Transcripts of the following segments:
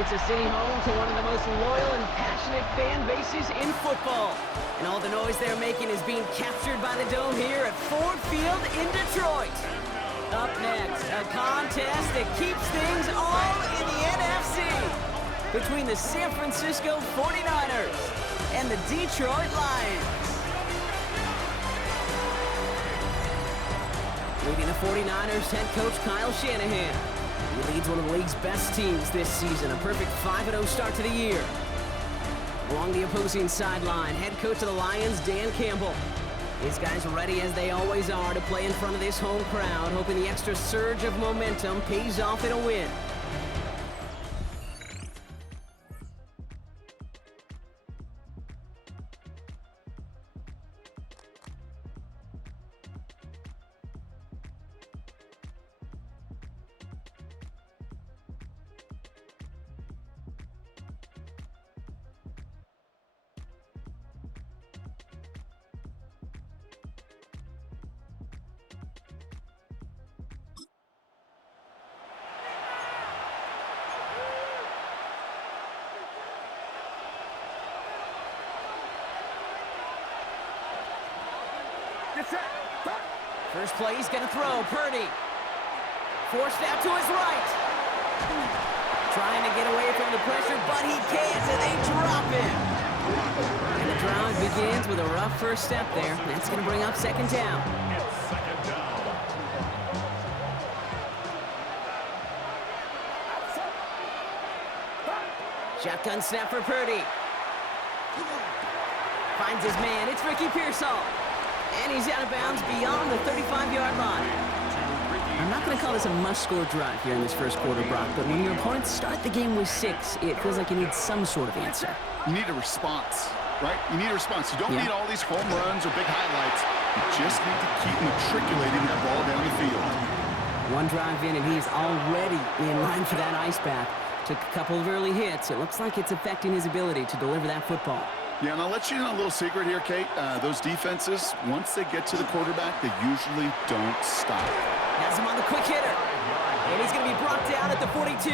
It's a city home to one of the most loyal and passionate fan bases in football. And all the noise they're making is being captured by the Dome here at Ford Field in Detroit. Up next, a contest that keeps things all in the NFC between the San Francisco 49ers and the Detroit Lions. Leading the 49ers head coach Kyle Shanahan. He leads one of the league's best teams this season, a perfect 5-0 start to the year. Along the opposing sideline, head coach of the Lions, Dan Campbell. His guys are ready as they always are to play in front of this home crowd, hoping the extra surge of momentum pays off in a win. First play, he's going to throw. Purdy. Forced out to his right. Trying to get away from the pressure, but he can't, and they drop him. And the drive begins with a rough first step there. That's going to bring up second down. Shotgun snap for Purdy. Finds his man. It's Ricky Pearsall. And he's out of bounds beyond the 35-yard line. I'm not going to call this a must-score drive here in this first quarter, Brock, but when your opponents start the game with 6, it feels like you need some sort of answer. You need a response, right? You need a response. You don't need all these home runs or big highlights. You just need to keep matriculating that ball down the field. One drive in, and he's already in line for that ice bath. Took a couple of early hits. It looks like it's affecting his ability to deliver that football. Yeah, and I'll let you in on a little secret here, Kate. Those defenses, once they get to the quarterback, they usually don't stop. Has him on the quick hitter. And he's going to be brought down at the 42.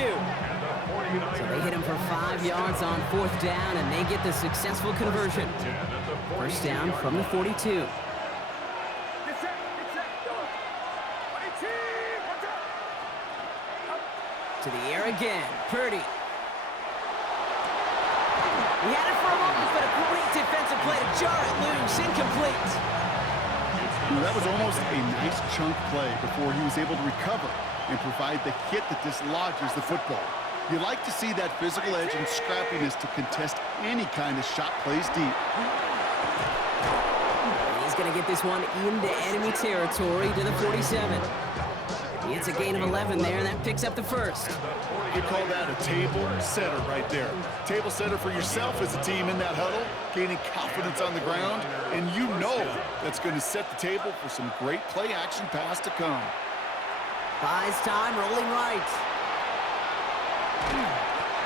So they hit him for 5 yards on 4th down, and they get the successful conversion. First down from the 42. To the air again. Purdy. He had it for a moment, but a great defensive play to jar it loose. Incomplete. That was almost a nice chunk play before he was able to recover and provide the hit that dislodges the football. You like to see that physical edge and scrappiness to contest any kind of shot plays deep. He's going to get this one into enemy territory to the 47. It's a gain of 11 there, and that picks up the first. You call that a table setter right there. Table setter for yourself as a team in that huddle, gaining confidence on the ground, and you know that's going to set the table for some great play action pass to come. Buys time, rolling right.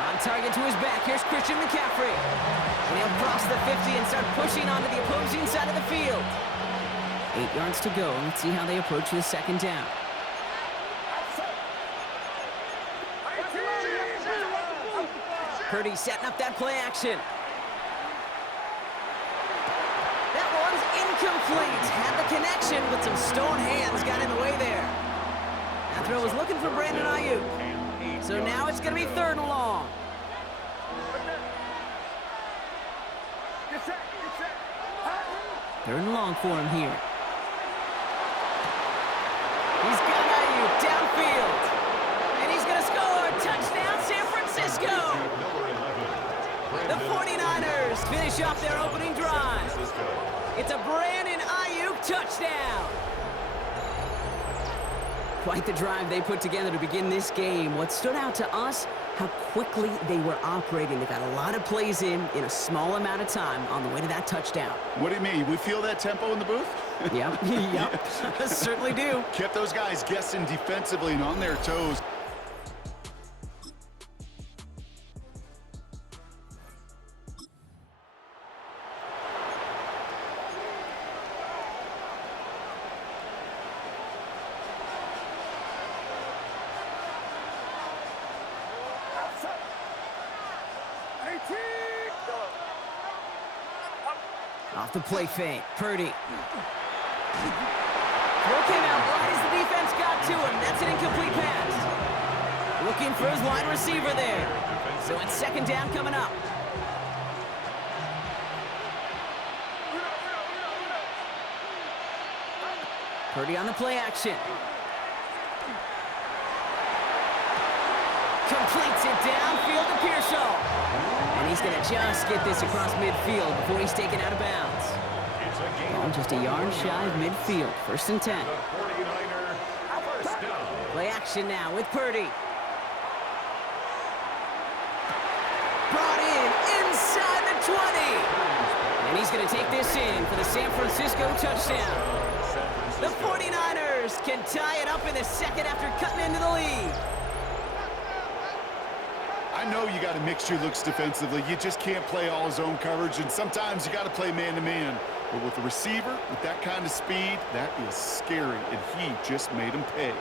On target to his back, here's Christian McCaffrey. And he'll cross the 50 and start pushing onto the opposing side of the field. 8 yards to go. Let's see how they approach this second down. Purdy setting up that play action. That one's incomplete. Had the connection, but some stone hands got in the way there. That throw was looking for Brandon Ayuk. So now it's going to be 3rd and long. Third and long for him here. He's got Ayuk downfield. And he's going to score. Touchdown, San Francisco. The 49ers finish off their opening drive. It's a Brandon Ayuk touchdown. Quite the drive they put together to begin this game. What stood out to us, how quickly they were operating. They got a lot of plays in a small amount of time on the way to that touchdown. What do you mean? We feel that tempo in the booth? Yep, certainly do. Kept those guys guessing defensively and on their toes. off the play fake. Purdy. Throw came out right as the defense got to him. That's an incomplete pass. Looking for his wide receiver there. So it's second down coming up. Purdy on the play action. Completes it downfield to Pearsall. And he's going to just get this across midfield before he's taken out of bounds. Ball just a yard shy of midfield. 1st and 10. Play action now with Purdy. Brought in inside the 20. And he's going to take this in for the San Francisco touchdown. The 49ers can tie it up in the second after cutting into the lead. I know you got to mix your looks defensively. You just can't play all zone coverage, and sometimes you got to play man-to-man. But with a receiver, with that kind of speed, that is scary, and he just made him pay.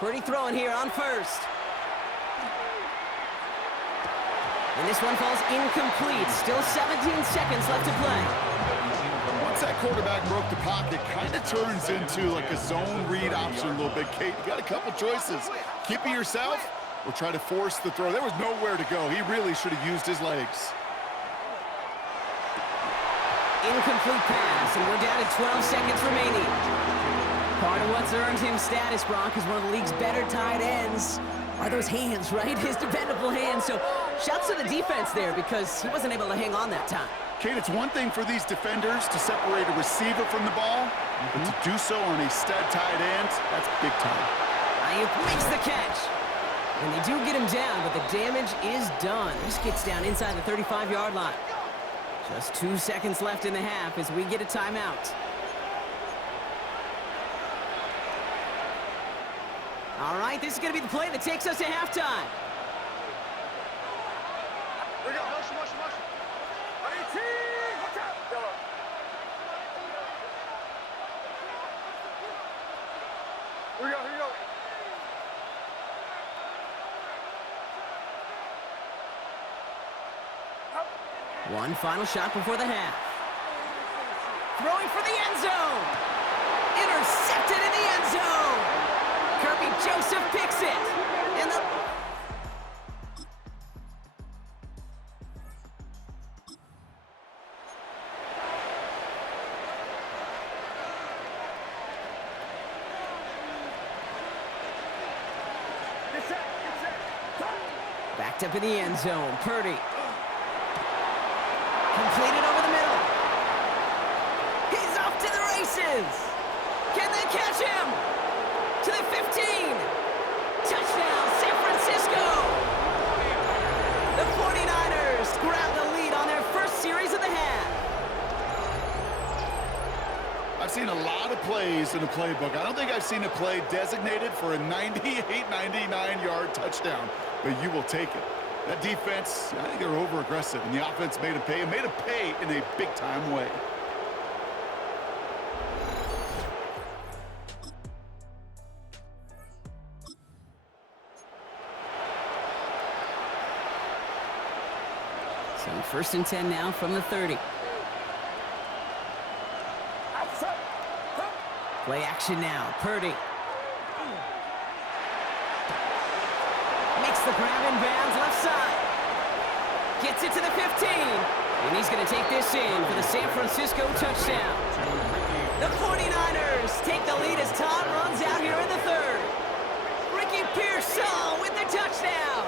Purdy throwing here on first. And this one falls incomplete. Still 17 seconds left to play. Once that quarterback broke the pocket, kind of turns into like a zone read option a little bit. Kate, you got a couple choices. Keep it yourself or try to force the throw. There was nowhere to go. He really should have used his legs. Incomplete pass, and we're down to 12 seconds remaining. Part of what's earned him status, Brock, is one of the league's better tight ends. Are those hands, right? His dependable hands. So shouts to the defense there because he wasn't able to hang on that time. Kate, it's one thing for these defenders to separate a receiver from the ball, but to do so on a stud tight end, that's big time. Ayuk makes the catch. And they do get him down, but the damage is done. This gets down inside the 35-yard line. Just 2 seconds left in the half as we get a timeout. All right, this is going to be the play that takes us to halftime. Here we go. Motion, motion, motion. 18. Watch out. Go. Here we go. Here we go. One final shot before the half. Throwing for the end zone. Intercepted in the end zone. Kirby Joseph picks it. And the... Backed up in the end zone. Purdy. Completed over the middle. He's off to the races. Can they catch him? To the 15. Touchdown, San Francisco. The 49ers grab the lead on their first series of the half. I've seen a lot of plays in a playbook. I don't think I've seen a play designated for a 98, 99-yard touchdown, but you will take it. That defense, I think they're over-aggressive, and the offense made them pay, and made them pay in a big-time way. So 1st and 10 now from the 30. Play action now. Purdy. Makes the grab in bounds left side. Gets it to the 15. And he's going to take this in for the San Francisco touchdown. The 49ers take the lead as time runs out here in the third. Ricky Pearsall with the touchdown.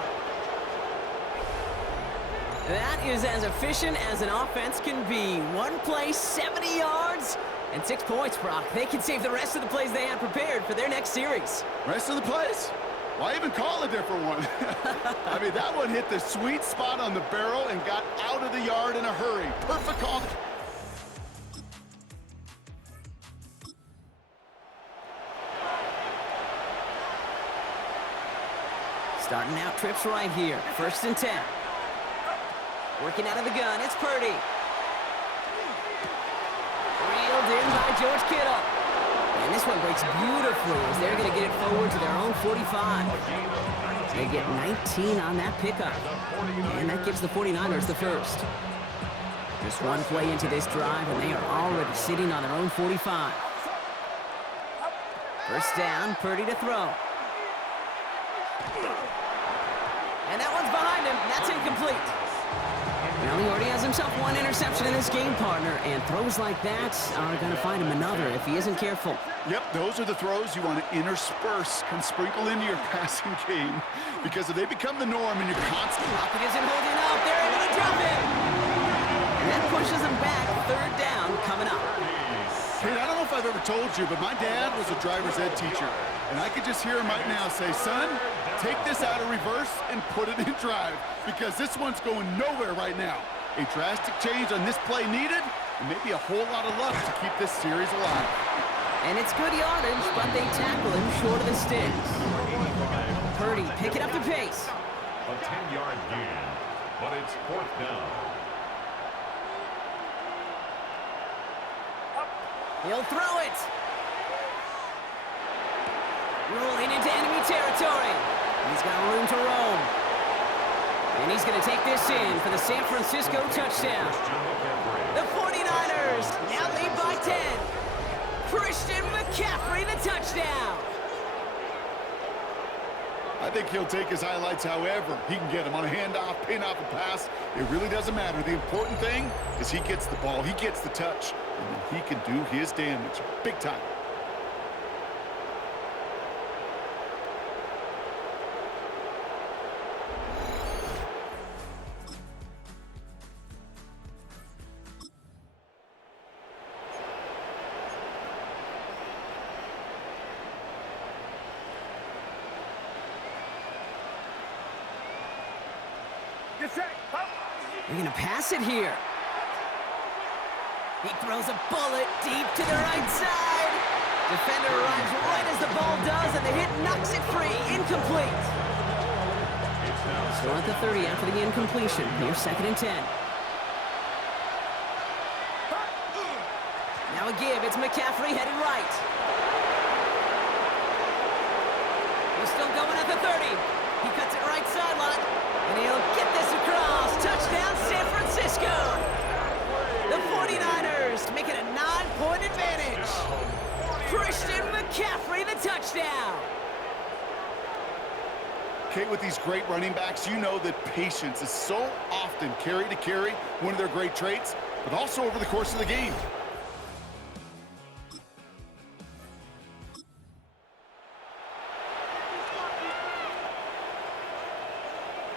That is as efficient as an offense can be. One play, 70 yards, and 6 points, Brock. They can save the rest of the plays they have prepared for their next series. Rest of the plays? Why even call a different one? I mean, that one hit the sweet spot on the barrel and got out of the yard in a hurry. Perfect call. Starting out trips right here. 1st and 10. Working out of the gun, it's Purdy. Reeled in by George Kittle. And this one breaks beautifully as they're going to get it forward to their own 45. They get 19 on that pickup. And that gives the 49ers the first. Just one play into this drive, and they are already sitting on their own 45. First down, Purdy to throw. And that one's behind him. That's incomplete. Well, he already has himself one interception in this game, partner, and throws like that are going to find him another if he isn't careful. Yep, those are the throws you want to intersperse and sprinkle into your passing game, because if they become the norm and you're constant... Lockett isn't holding up. They're able to drop it. And that pushes them back. 3rd down coming up. Hey, I don't know if I've ever told you, but my dad was a driver's ed teacher, and I could just hear him right now say, son, take this out of reverse and put it in drive, because this one's going nowhere right now. A drastic change on this play needed, and maybe a whole lot of luck to keep this series alive. And it's good yardage, but they tackle him short of the sticks. Purdy picking up the pace. A 10-yard gain, but it's 4th down. He'll throw it. Rolling into enemy territory. He's got room to roam. And he's going to take this in for the San Francisco touchdown. The 49ers now lead by 10. Christian McCaffrey, the touchdown. I think he'll take his highlights however he can get them on a handoff, pin off a pass. It really doesn't matter. The important thing is he gets the ball, he gets the touch, and then he can do his damage big time. They're going to pass it here. He throws a bullet deep to the right side. Defender arrives right as the ball does, and the hit knocks it free. Incomplete. Still at the 30 after the incompletion. Here's 2nd and 10. Now a give. It's McCaffrey headed right. He's still going at the 30. He cuts it right sideline. And he'll get this across. Touchdown, San Francisco. The 49ers make it a 9-point advantage. Christian McCaffrey, the touchdown. Okay, with these great running backs, you know that patience is so often carry to carry, one of their great traits, but also over the course of the game.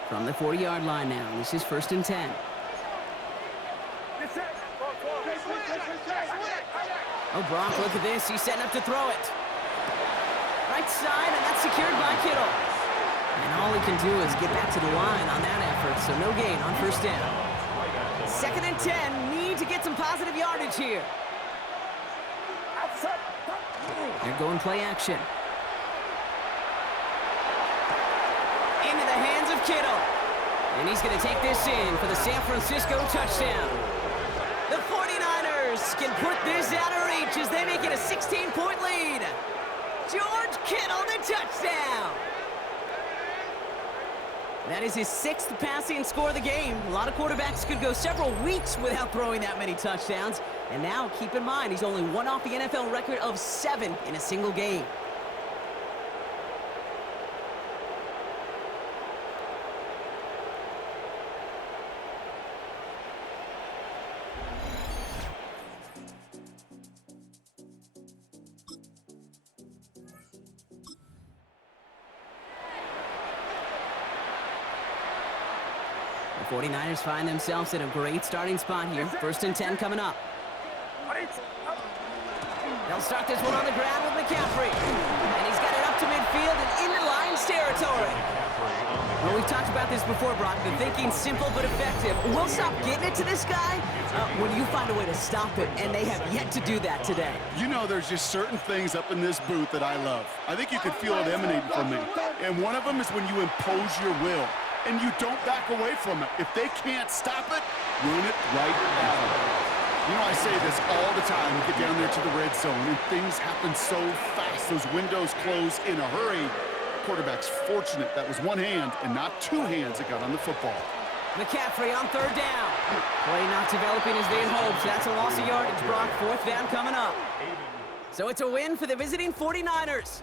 From the 40-yard line now, this is 1st and 10. Oh, Brock, look at this. He's setting up to throw it. Right side, and that's secured by Kittle. And all he can do is get back to the line on that effort, so no gain on 1st down. 2nd and 10, need to get some positive yardage here. They're going play action. Into the hands of Kittle. And he's going to take this in for the San Francisco touchdown. The 49ers can put this out of reach as they make it a 16-point lead. George Kittle, the touchdown. That is his 6th passing score of the game. A lot of quarterbacks could go several weeks without throwing that many touchdowns. And now, keep in mind, he's only one off the NFL record of 7 in a single game. The 49ers find themselves in a great starting spot here. 1st and 10 coming up. They'll start this one on the ground with McCaffrey. And he's got it up to midfield and into Lions territory. Well, we've talked about this before, Brock. The thinking's simple but effective. We'll stop getting it to this guy when you find a way to stop it, and they have yet to do that today. You know, there's just certain things up in this booth that I love. I think you can feel it emanating from me. And one of them is when you impose your will, and you don't back away from it. If they can't stop it, run it right at them. You know, I say this all the time. You get down there to the red zone, and things happen so fast. Those windows close in a hurry. Quarterback's fortunate that was one hand and not two hands that got on the football. McCaffrey on third down. Play not developing as they had hoped. That's a loss of yardage, Brock. Fourth down coming up. So it's a win for the visiting 49ers.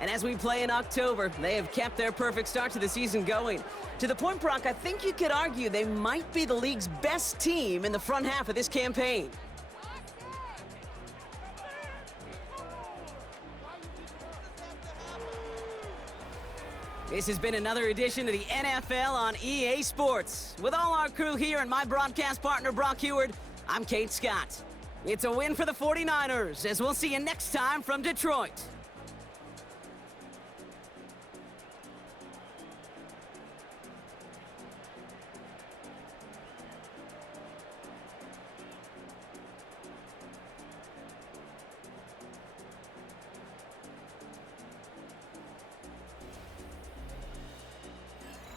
And as we play in October, they have kept their perfect start to the season going. To the point, Brock, I think you could argue they might be the league's best team in the front half of this campaign. This has been another edition of the NFL on EA Sports. With all our crew here and my broadcast partner, Brock Heward, I'm Kate Scott. It's a win for the 49ers, as we'll see you next time from Detroit.